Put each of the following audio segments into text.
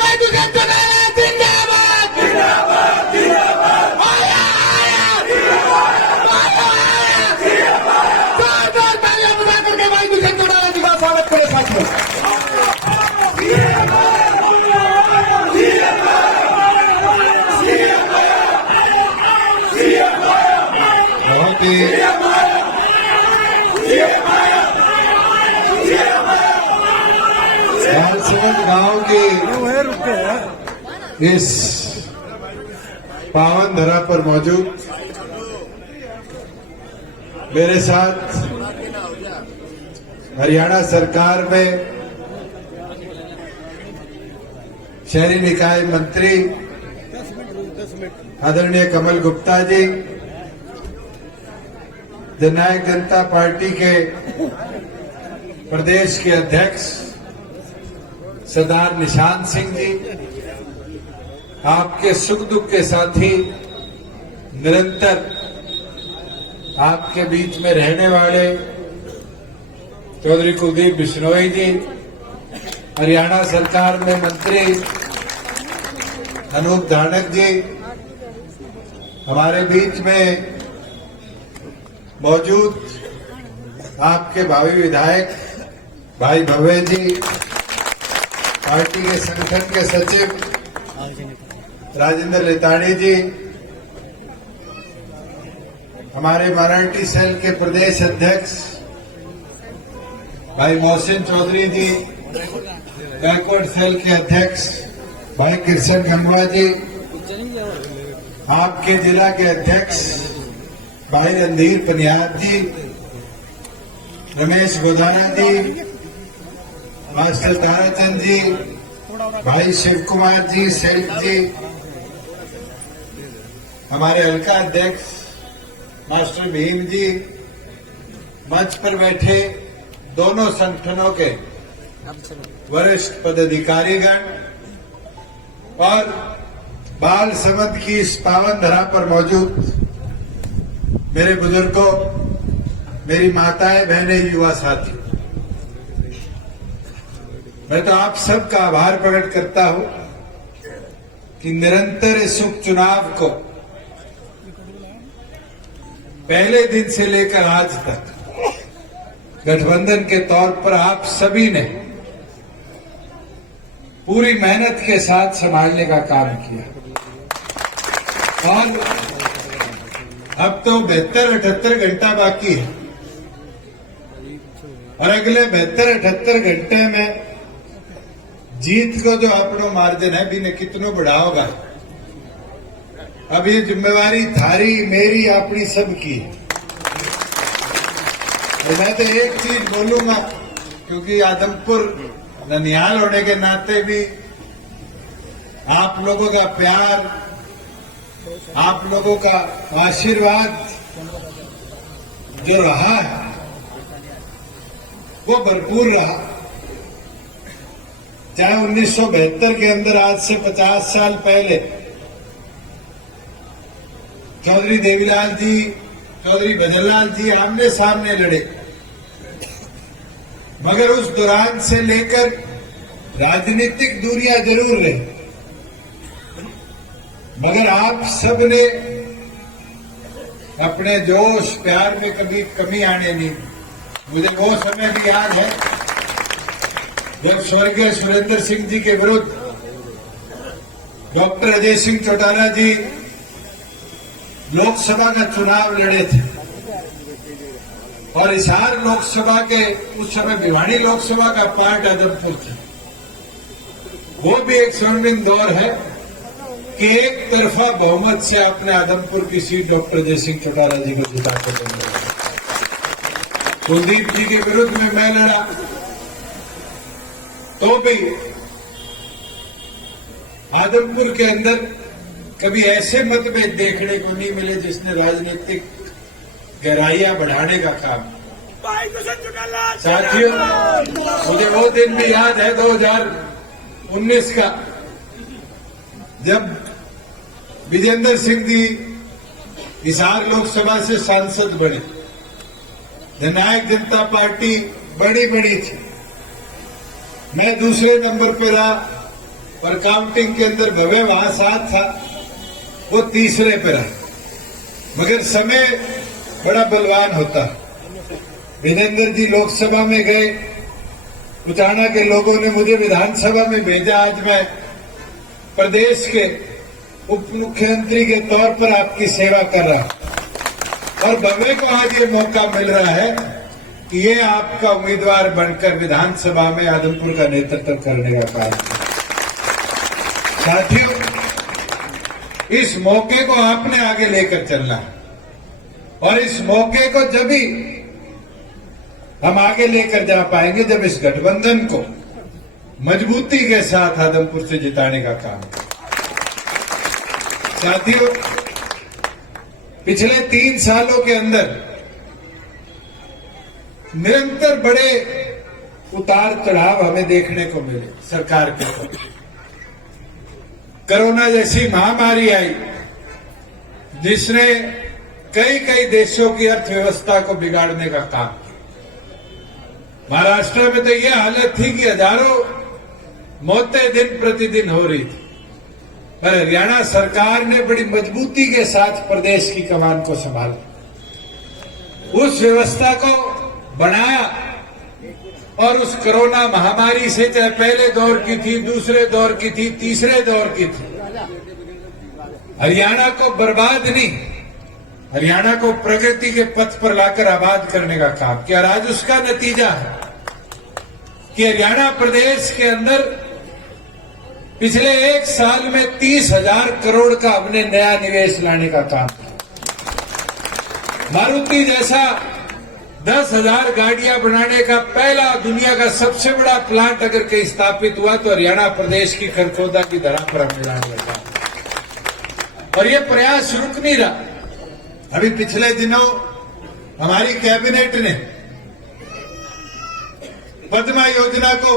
भाई तुझे चुनाया जिंदाबाद जिंदाबाद जिंदाबाद आया तालियां बजा करके भाई तुझे चुनाया जी का स्वागत करें साथियों। बहुत ही गांव की इस पावन धरा पर मौजूद मेरे साथ हरियाणा सरकार में शहरी निकाय मंत्री आदरणीय कमल गुप्ता जी, जननायक जनता पार्टी के प्रदेश के अध्यक्ष सरदार निशान सिंह जी, आपके सुख दुख के साथी, निरंतर आपके बीच में रहने वाले चौधरी कुलदीप बिश्नोई जी, हरियाणा सरकार में मंत्री अनूप धानक जी, हमारे बीच में मौजूद आपके भावी विधायक भाई भव्य जी, पार्टी के संगठन के सचिव राजेंद्र लेताड़ी जी, हमारे माइनॉरिटी सेल के प्रदेश अध्यक्ष भाई मोहसिन चौधरी जी, बैकवर्ड सेल के अध्यक्ष भाई किशन गंगवा जी, आपके जिला के अध्यक्ष भाई रणधीर पनियाद जी, रमेश गोदाना जी, मास्टर ताराचंद जी, भाई शिव कुमार जी, सेठ जी, हमारे हल्का अध्यक्ष मास्टर भीम जी, मंच पर बैठे दोनों संगठनों के वरिष्ठ पदाधिकारीगण और बाल समाज की इस पावन धरा पर मौजूद मेरे बुजुर्गों, मेरी माताएं, बहनें, युवा साथी, मैं तो आप सबका आभार प्रकट करता हूं कि निरंतर इस उपचुनाव को पहले दिन से लेकर आज तक गठबंधन के तौर पर आप सभी ने पूरी मेहनत के साथ संभालने का काम किया और अब तो 72-78 घंटा बाकी है और अगले 72-78 घंटे में जीत को जो अपनो मार्जिन है भी ने कितनो बढ़ा होगा। अब ये जिम्मेवारी थारी, मेरी, अपनी सबकी है। मैं तो एक चीज बोलूंगा, क्योंकि आदमपुर ननिहाल होने के नाते भी आप लोगों का प्यार, आप लोगों का आशीर्वाद जो रहा है वो भरपूर रहा। चाहे 1972 के अंदर आज से 50 साल पहले चौधरी देवीलाल जी, चौधरी भजनलाल जी आमने सामने लड़े, मगर उस दौरान से लेकर राजनीतिक दूरियां जरूर रही, मगर आप सब ने अपने जोश प्यार में कभी कमी आने नहीं। मुझे वो समय भी याद है जब स्वर्गीय सुरेंद्र सिंह जी के विरुद्ध डॉक्टर अजय सिंह चौटाला जी लोकसभा का चुनाव लड़े थे और हिसार लोकसभा के उस समय भिवाड़ी लोकसभा का पार्ट आदमपुर था। वो भी एक स्वर्णिम दौर है कि एक तरफा बहुमत से अपने आदमपुर की सीट डॉक्टर अजय सिंह चौटाला जी को जिता कर देंगे। कुलदीप जी के विरुद्ध में मैं लड़ा तो भी आदमपुर के अंदर कभी ऐसे मतभेद देखने को नहीं मिले जिसने राजनीतिक गहराइयां बढ़ाने का काम। साथियों, मुझे वो दिन भी याद है 2019 का, जब विजेंद्र सिंह जी हिसार लोकसभा से सांसद बने। जननायक जनता पार्टी बड़ी थी, मैं दूसरे नंबर पर रहा और काउंटिंग के अंदर भव्य वहां 7 था, वो तीसरे पे रहा। मगर समय बड़ा बलवान होता। विजेंद्र जी लोकसभा में गए, उचाना के लोगों ने मुझे विधानसभा में भेजा। आज मैं प्रदेश के उप मुख्यमंत्री के तौर पर आपकी सेवा कर रहा हूं और भव्य को आज ये मौका मिल रहा है कि ये आपका उम्मीदवार बनकर विधानसभा में आदमपुर का नेतृत्व करने का काम। साथियों, इस मौके को आपने आगे लेकर चलना है और इस मौके को जब भी हम आगे लेकर जा पाएंगे जब इस गठबंधन को मजबूती के साथ आदमपुर से जिताने का काम। साथियों, पिछले 3 सालों के अंदर निरंतर बड़े उतार चढ़ाव हमें देखने को मिले। सरकार के तरफ कोरोना जैसी महामारी आई जिसने कई देशों की अर्थव्यवस्था को बिगाड़ने का काम किया। महाराष्ट्र में तो यह हालत थी कि हजारों मौतें दिन प्रतिदिन हो रही थी, पर हरियाणा सरकार ने बड़ी मजबूती के साथ प्रदेश की कमान को संभाला, उस व्यवस्था को बनाया और उस कोरोना महामारी से, चाहे पहले दौर की थी, दूसरे दौर की थी, तीसरे दौर की थी, हरियाणा को बर्बाद नहीं, हरियाणा को प्रगति के पथ पर लाकर आबाद करने का काम किया। आज उसका नतीजा है कि हरियाणा प्रदेश के अंदर पिछले 1 साल में 30,000 करोड़ का हमने नया निवेश लाने का काम किया। मारुति जैसा 10,000 गाड़ियां बनाने का पहला दुनिया का सबसे बड़ा प्लांट अगर कहीं स्थापित हुआ तो हरियाणा प्रदेश की खरखोदा की धरा पर हमने लाने का काम। और ये प्रयास रुक नहीं रहा। अभी पिछले दिनों हमारी कैबिनेट ने पद्मा योजना को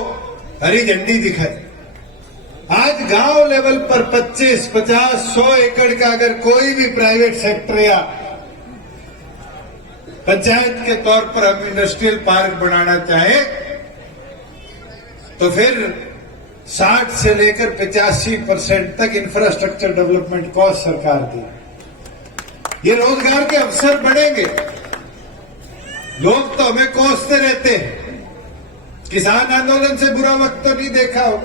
हरी झंडी दिखाई। आज गांव लेवल पर 25, 50, 100 एकड़ का अगर कोई भी प्राइवेट सेक्टर या पंचायत के तौर पर हम इंडस्ट्रियल पार्क बनाना चाहें तो फिर 60 से लेकर 85% तक इंफ्रास्ट्रक्चर डेवलपमेंट कॉस्ट सरकार दी। ये रोजगार के अवसर बढ़ेंगे। लोग तो हमें कोसते रहते हैं, किसान आंदोलन से बुरा वक्त तो नहीं देखा हो।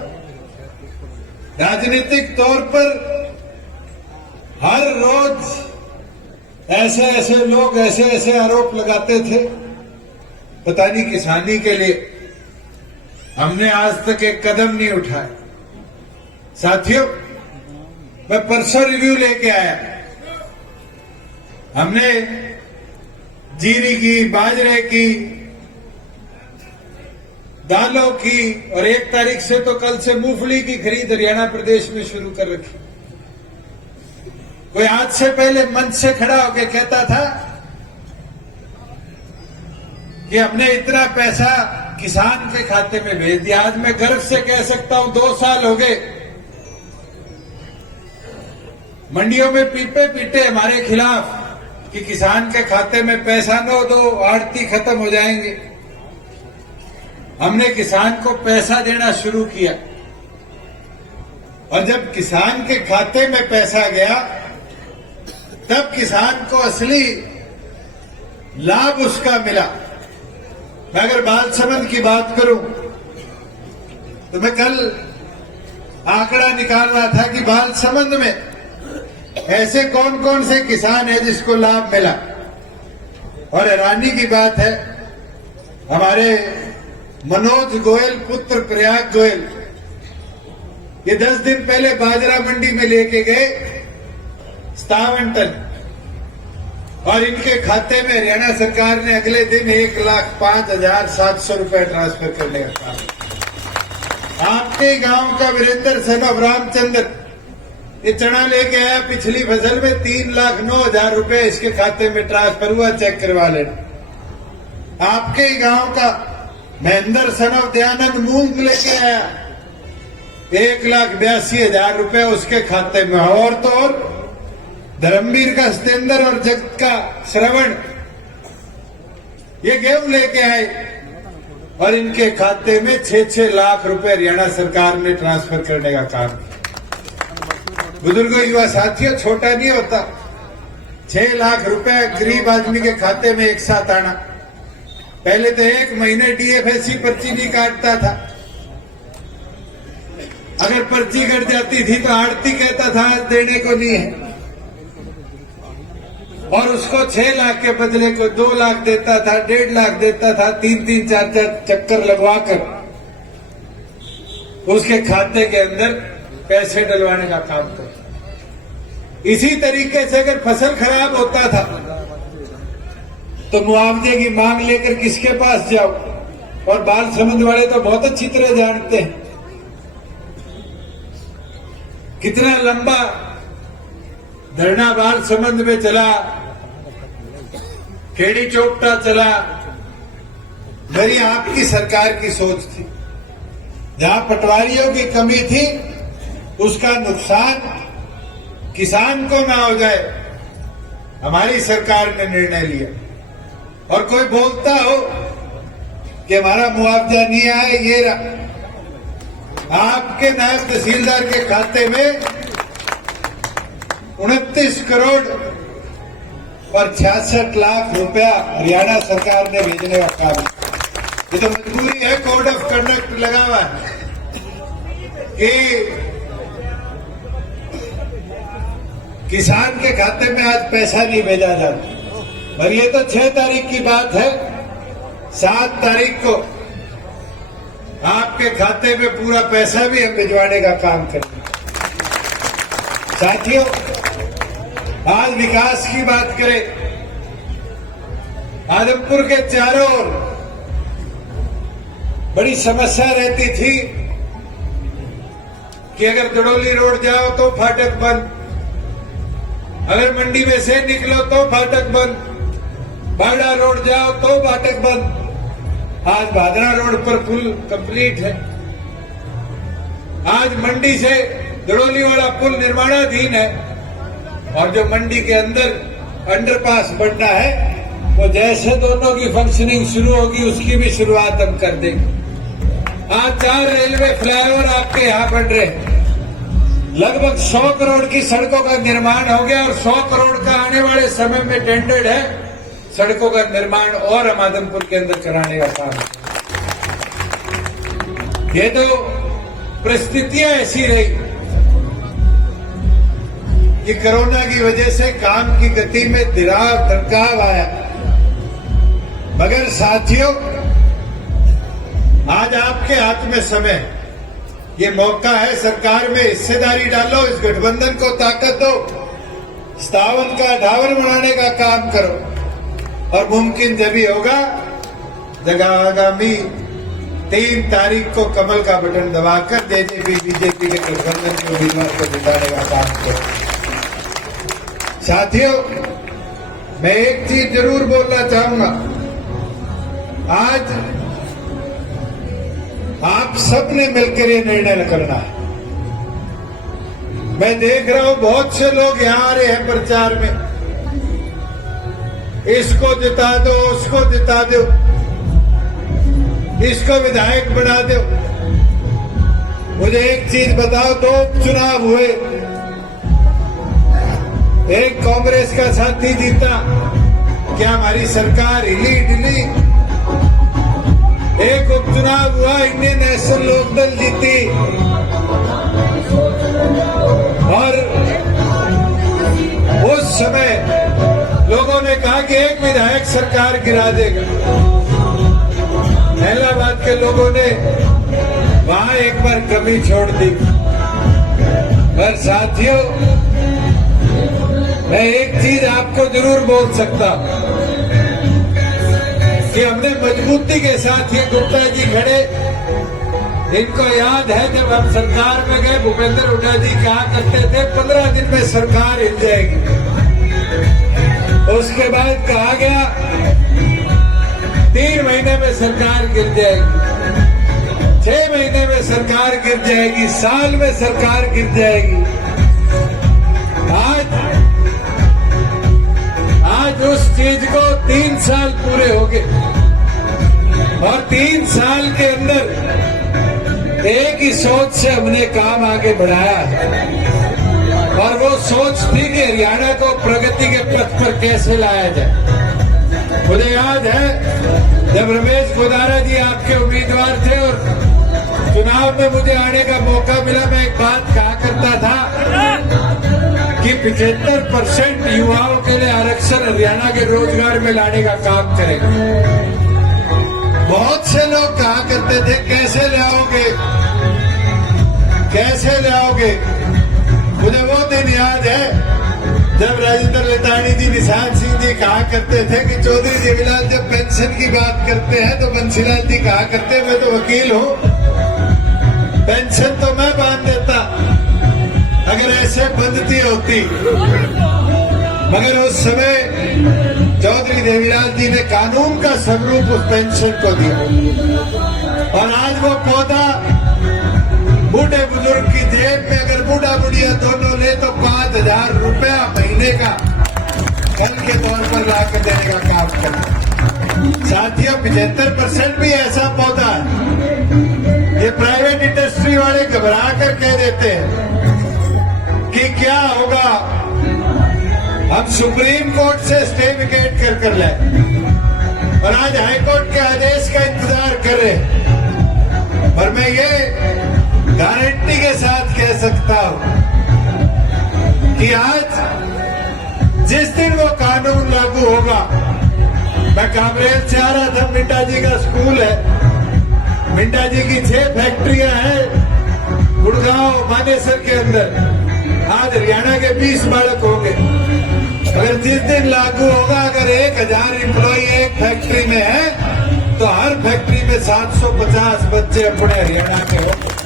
राजनीतिक तौर पर हर रोज ऐसे लोग ऐसे आरोप लगाते थे, पता नहीं किसानी के लिए हमने आज तक एक कदम नहीं उठाया। साथियों, मैं परसों रिव्यू लेके आया। हमने जीरी की, बाजरे की, दालों की और 1 तारीख से तो कल से मूंगफली की खरीद हरियाणा प्रदेश में शुरू कर रखी। कोई आज से पहले मंच से खड़ा होकर कहता था कि हमने इतना पैसा किसान के खाते में भेज दिया। आज मैं गर्व से कह सकता हूं 2 साल हो गए मंडियों में पीपे पीटे हमारे खिलाफ कि किसान के खाते में पैसा न दो, आड़ती खत्म हो जाएंगे। हमने किसान को पैसा देना शुरू किया और जब किसान के खाते में पैसा गया तब किसान को असली लाभ उसका मिला। मैं अगर बालसमंद की बात करूं तो मैं कल आंकड़ा निकाल रहा था कि बालसमंद में ऐसे कौन कौन से किसान है जिसको लाभ मिला। और हैरानी की बात है, हमारे मनोज गोयल पुत्र प्रयाग गोयल ये 10 दिन पहले बाजरा मंडी में लेके गए 57 टन और इनके खाते में हरियाणा सरकार ने अगले दिन 1,05,700 रुपए ट्रांसफर करने का काम। आपके गांव का वीरेंद्र सनफ रामचंद्र ये चना लेके आया, पिछली फसल में 3,09,000 रुपए इसके खाते में ट्रांसफर हुआ, चेक करवा लेना। आपके ही गांव का महेंद्र सनफ दयानंद मूंग लेके आया, 1,82,000 रुपए उसके खाते में। और तो और धर्मवीर का सतेंद्र और जगत का श्रवण ये गेहूं लेके आए और इनके खाते में 6-6 लाख रुपए हरियाणा सरकार ने ट्रांसफर करने का काम किया। बुजुर्गों, युवा साथियों, छोटा नहीं होता 6 लाख रुपए गरीब आदमी के खाते में एक साथ आना। पहले तो 1 महीने डीएफएससी पर्ची नहीं काटता था। अगर पर्ची कट जाती थी तो आड़ती कहता था आज देने को नहीं है, और उसको 6 लाख के बदले को 2 लाख देता था, 1.5 लाख देता था, 3-3, 4-4 चक्कर लगवाकर उसके खाते के अंदर पैसे डलवाने का काम करता। इसी तरीके से अगर फसल खराब होता था तो मुआवजे की मांग लेकर किसके पास जाओ, और बाल समझ वाले तो बहुत अच्छी तरह जानते हैं कितना लंबा धरना बाल संबंध में चला, खेड़ी चौपटा चला। मेरी आपकी सरकार की सोच थी, जहां पटवारियों की कमी थी उसका नुकसान किसान को ना हो जाए, हमारी सरकार ने निर्णय लिया। और कोई बोलता हो कि हमारा मुआवजा नहीं आया, ये रहा आपके नायब तहसीलदार के खाते में 29 करोड़ और 66 लाख रुपया हरियाणा सरकार ने भेजने का काम। ये तो मजबूरी है, कोड ऑफ कंडक्ट लगा हुआ है कि किसान के खाते में आज पैसा नहीं भेजा जाता। और ये तो 6 तारीख की बात है, 7 तारीख को आपके खाते में पूरा पैसा भी हम भिजवाने का काम करेंगे। साथियों, आज विकास की बात करें, आदमपुर के चारों ओर बड़ी समस्या रहती थी कि अगर दड़ोली रोड जाओ तो फाटक बंद, अगर मंडी में से निकलो तो फाटक बंद, बाड़ा रोड जाओ तो फाटक बंद। आज भादरा रोड पर पुल कंप्लीट है, आज मंडी से दड़ोली वाला पुल निर्माणाधीन है, और जो मंडी के अंदर अंडरपास बनना है वो जैसे दोनों की फंक्शनिंग शुरू होगी उसकी भी शुरुआत हम कर देंगे। आज 4 रेलवे फ्लाईओवर आपके यहां बन रहे हैं, लगभग 100 करोड़ की सड़कों का निर्माण हो गया, और 100 करोड़ का आने वाले समय में टेंडर्ड है सड़कों का निर्माण और हम आदमपुर के अंदर कराने का काम। ये तो परिस्थितियां ऐसी रही कि कोरोना की वजह से काम की गति में दरकाव आया। मगर साथियों, आज आपके हाथ में समय, ये मौका है, सरकार में हिस्सेदारी डालो, इस गठबंधन को ताकत दो, 57 का 58 बनाने का काम करो, और मुमकिन जब ही होगा जगह आगामी 3 तारीख को कमल का बटन दबाकर जेजेपी बीजेपी के गठबंधन के उम्मीदवार को जिताने का काम करो। साथियों, मैं एक चीज जरूर बोलना चाहूंगा, आज आप सबने मिलकर ये निर्णय करना है। मैं देख रहा हूं बहुत से लोग यहां आ रहे हैं प्रचार में, इसको जिता दो, उसको जिता दो, इसको विधायक बना दो। मुझे एक चीज बताओ, 2 चुनाव हुए, एक कांग्रेस का साथी जीता, क्या हमारी सरकार हिली डिली? एक उपचुनाव हुआ, इंडियन नेशनल लोकदल जीती, और उस समय लोगों ने कहा कि एक विधायक सरकार गिरा देगा। इलाहाबाद के लोगों ने वहां एक बार कमी छोड़ दी। पर साथियों, मैं एक चीज आपको जरूर बोल सकता कि हमने मजबूती के साथ ये गुप्ता जी खड़े, इनको याद है जब हम सरकार में गए, भूपेंद्र हुड्डा जी कहा करते थे 15 दिन में सरकार हिल जाएगी। उसके बाद कहा गया 3 महीने में सरकार गिर जाएगी, 6 महीने में सरकार गिर जाएगी, साल में सरकार गिर जाएगी। आज उस चीज को 3 साल पूरे हो गए। और 3 साल के अंदर एक ही सोच से हमने काम आगे बढ़ाया और वो सोच थी कि हरियाणा को प्रगति के पथ पर कैसे लाया जाए। मुझे याद है जब रमेश गोदारा जी आपके उम्मीदवार थे और चुनाव में मुझे आने का मौका मिला, मैं एक बात कहा करता था कि 75% युवाओं के लिए आरक्षण हरियाणा के रोजगार में लाने का काम करेगा। बहुत से लोग कहा करते थे कैसे लाओगे, कैसे लाओगे। मुझे वो दिन याद है जब राजेंद्र लेतानी जी, निशान सिंह जी कहा करते थे कि चौधरी देवीलाल जब पेंशन की बात करते हैं तो बंसीलाल जी कहा करते मैं तो वकील हूं, पेंशन तो मैं बांध देता अगर ऐसे बंधती होती। मगर उस समय चौधरी देवीलाल जी ने कानून का स्वरूप उस पेंशन को दिया और आज वो पौधा बूढ़े बुजुर्ग की जेब में अगर बूढ़ा बुढ़िया दोनों ले तो 5,000 रुपया महीने का धन के तौर पर लाकर देने का काम करता। साथियों 75% भी ऐसा पौधा है। ये प्राइवेट इंडस्ट्री वाले घबरा कर कह देते हैं कि क्या होगा, हम सुप्रीम कोर्ट से स्टे विकेट कर ले और आज हाईकोर्ट के आदेश का इंतजार कर रहे। और मैं ये गारंटी के साथ कह सकता हूं कि आज जिस दिन वो कानून लागू होगा, मैं कामरेज से आ रहा था, मिंटा जी का स्कूल है, मिंटा जी की 6 फैक्ट्रियां हैं गुड़गांव मानेसर के अंदर। आज हरियाणा के 20 बालक होंगे। अगर जिस दिन लागू होगा, अगर 1000 एम्प्लॉय एक फैक्ट्री में है तो हर फैक्ट्री में 750 बच्चे अपने हरियाणा के होंगे।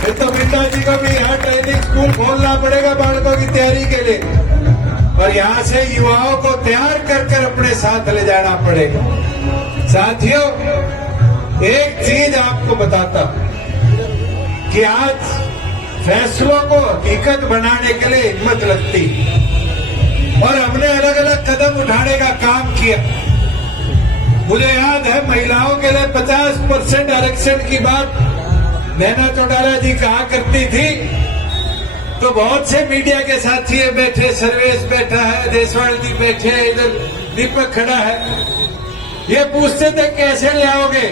फिर तो मिंटा जी को भी यहाँ ट्रेनिंग स्कूल खोलना पड़ेगा बालकों की तैयारी के लिए और यहाँ से युवाओं को तैयार कर अपने साथ ले जाना पड़ेगा। साथियों, एक चीज आपको बताता हूं कि आज फैसलों को हकीकत बनाने के लिए हिम्मत लगती और हमने अलग अलग कदम उठाने का काम किया। मुझे याद है महिलाओं के लिए 50% आरक्षण की बात नैना चौटाला जी कहा करती थी तो बहुत से मीडिया के साथी बैठे, सर्वेश बैठा है, देशवाल जी बैठे, इधर दीपक खड़ा है, ये पूछते थे कैसे ले आओगे।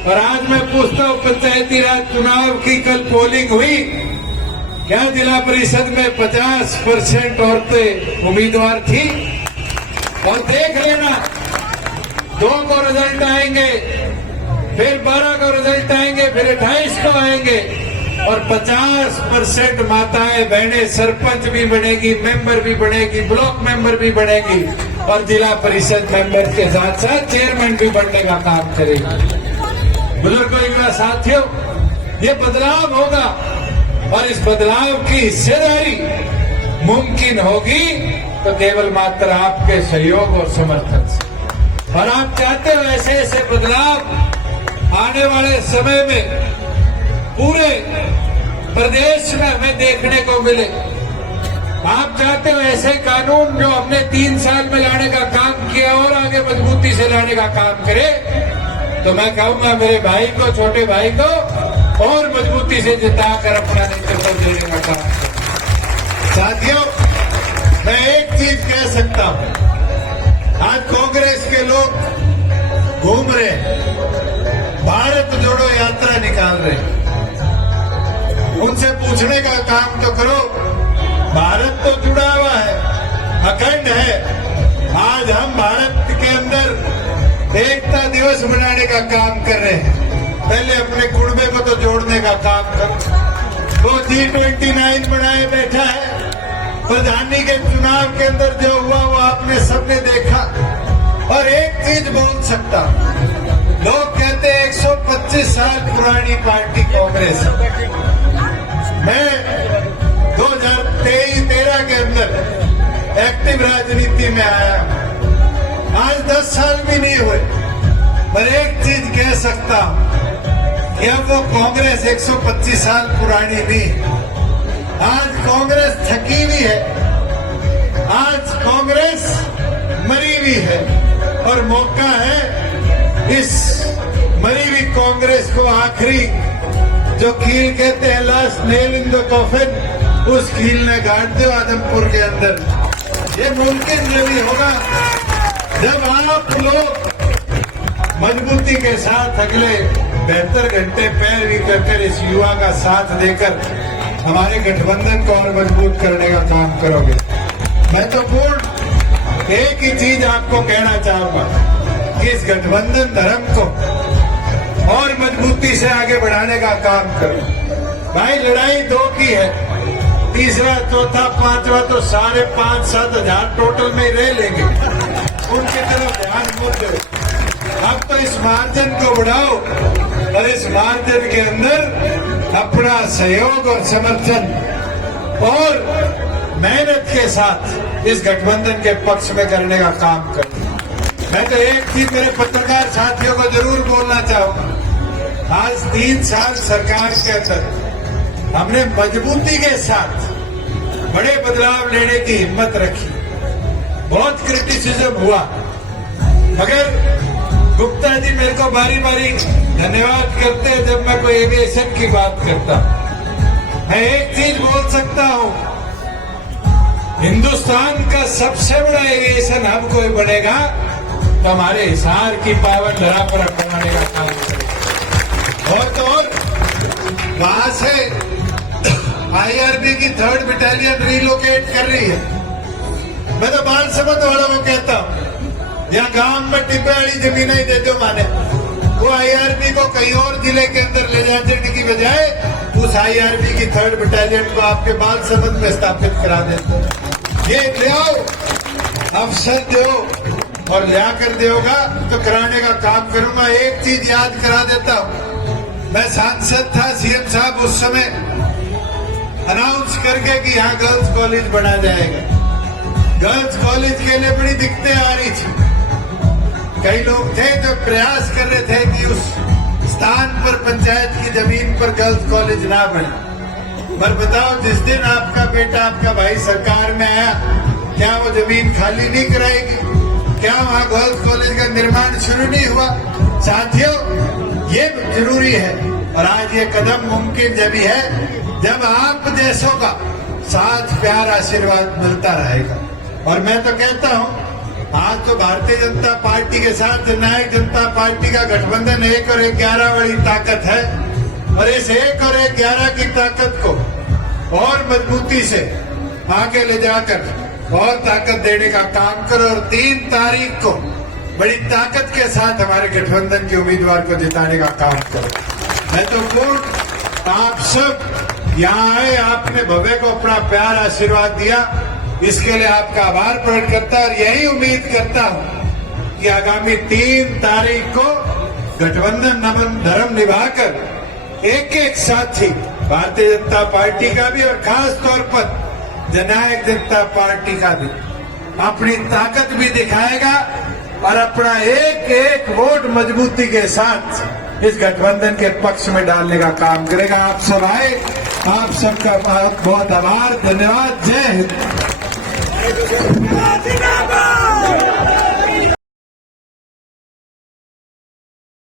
और आज मैं पूछता हूं, पंचायती राज चुनाव की कल पोलिंग हुई, क्या जिला परिषद में 50% औरतें उम्मीदवार थी? और देख लेना 2 को रिजल्ट आएंगे, फिर 12 को रिजल्ट आएंगे, फिर 28 को आएंगे और 50% माताएं बहनें सरपंच भी बनेगी, मेंबर भी बनेगी, ब्लॉक मेंबर भी बनेगी और जिला परिषद मेंबर के साथ साथ चेयरमैन भी बनने का काम करेगी। बुजुर्गों, युवा साथियों, ये बदलाव होगा और इस बदलाव की हिस्सेदारी मुमकिन होगी तो केवल मात्र आपके सहयोग और समर्थन से। और आप चाहते हो ऐसे ऐसे बदलाव आने वाले समय में पूरे प्रदेश में हमें देखने को मिले। आप चाहते हो ऐसे कानून जो हमने 3 साल में लाने का काम किया और आगे मजबूती से लाने का काम करे, तो मैं कहूंगा मेरे भाई को, छोटे भाई को और मजबूती से जिताकर अपना नेतृत्व देने का काम करें। साथियों, मैं एक चीज कह सकता हूं, आज कांग्रेस के लोग घूम रहे हैं, भारत जोड़ो यात्रा निकाल रहे हैं। उनसे पूछने का काम तो करो, भारत तो जुड़ा हुआ है, अखंड है। आज हम भारत के अंदर एकता दिवस मनाने का काम कर रहे हैं, पहले अपने कुनबे को तो जोड़ने का काम करो। वो G29 बनाए बैठा है, प्रधानी के चुनाव के अंदर जो हुआ वो आपने सबने देखा। और एक चीज बोल सकता, लोग कहते हैं 125 साल पुरानी पार्टी कांग्रेस। मैं 2013 के अंदर एक्टिव राजनीति में आया, आज 10 साल भी नहीं हुए, पर एक चीज कह सकता कि अब वो कांग्रेस 125 साल पुरानी नहीं, आज कांग्रेस थकी हुई है, आज कांग्रेस मरी हुई है और मौका है इस कांग्रेस को आखिरी जो कील कहते हैं last nail in the coffin, उस कील ने गाड़ दो आदमपुर के अंदर। ये मुमकिन नहीं होगा जब आप लोग मजबूती के साथ अगले 72 घंटे पैरवी कर इस युवा का साथ देकर हमारे गठबंधन को और मजबूत करने का काम करोगे। मैं तो पूर्ण एक ही चीज आपको कहना चाहूंगा कि इस गठबंधन धर्म को और मजबूती से आगे बढ़ाने का काम करो। भाई लड़ाई दो की है, तीसरा चौथा पांचवा तो सारे 5-7 हजार टोटल में रह लेंगे, उनकी तरफ ध्यान मत दो। अब तो इस मार्जिन को बढ़ाओ और इस मार्जिन के अंदर अपना सहयोग और समर्थन और मेहनत के साथ इस गठबंधन के पक्ष में करने का काम करो। मैं तो एक चीज मेरे पत्रकार साथियों को जरूर बोलना चाहूंगा, आज 3 साल सरकार के अंदर हमने मजबूती के साथ बड़े बदलाव लेने की हिम्मत रखी। बहुत क्रिटिसिज्म हुआ, मगर गुप्ता जी मेरे को बारी बारी धन्यवाद करते हैं जब मैं कोई एविएशन की बात करता हूं। मैं एक चीज बोल सकता हूं, हिंदुस्तान का सबसे बड़ा एविएशन हब कोई बनेगा तो हमारे हिसार की पावर धरा पर बनाने का काम करेगा। और वहां से आईआरबी की 3rd बटालियन रिलोकेट कर रही है। मैं तो बाल समझ वालों को कहता हूं, यहाँ गांव में टिब्बे वाली जमीन ही दे दो माने, वो आईआरबी को कहीं और जिले के अंदर ले जाने की बजाय उस आईआरबी की 3rd बटालियन को आपके बाल समझ में स्थापित करा देते। ये ले आओ, अवसर दो और लिया कर देगा तो कराने का काम करूंगा। एक चीज याद करा देता हूं, मैं सांसद था, सीएम साहब उस समय अनाउंस करके कि यहाँ गर्ल्स कॉलेज बना जाएगा। गर्ल्स कॉलेज के लिए बड़ी दिक्कतें आ रही थी। कई लोग थे जो प्रयास कर रहे थे कि उस स्थान पर पंचायत की जमीन पर गर्ल्स कॉलेज ना बने। पर बताओ, जिस दिन आपका बेटा आपका भाई सरकार में आया, क्या वो जमीन खाली नहीं कराएगी? क्या वहाँ गर्ल्स कॉलेज का निर्माण शुरू नहीं हुआ? साथियों, ये जरूरी है और आज ये कदम मुमकिन जब ही है जब आप जैसों का साथ प्यार आशीर्वाद मिलता रहेगा। और मैं तो कहता हूँ, आज तो भारतीय जनता पार्टी के साथ जननायक जनता पार्टी का गठबंधन 1 और 11 बड़ी ताकत है और इस 1 और 11 की ताकत को और मजबूती से आगे ले जाकर और ताकत देने का काम करो और 3 तारीख को बड़ी ताकत के साथ हमारे गठबंधन के उम्मीदवार को जिताने का काम करो। मैं तो पूर्ण आप सब यहाँ आए, आपने भव्य को अपना प्यार आशीर्वाद दिया, इसके लिए आपका आभार प्रकट करता और यही उम्मीद करता हूं कि आगामी 3 तारीख को गठबंधन नमन धर्म निभाकर एक साथी भारतीय जनता पार्टी का भी और खास तौर पर जननायक जनता पार्टी का भी अपनी ताकत भी दिखाएगा और अपना एक वोट मजबूती के साथ इस गठबंधन के पक्ष में डालने का काम करेगा। आप सब आए, आप सबका बहुत बहुत आभार, धन्यवाद, जय हिंद।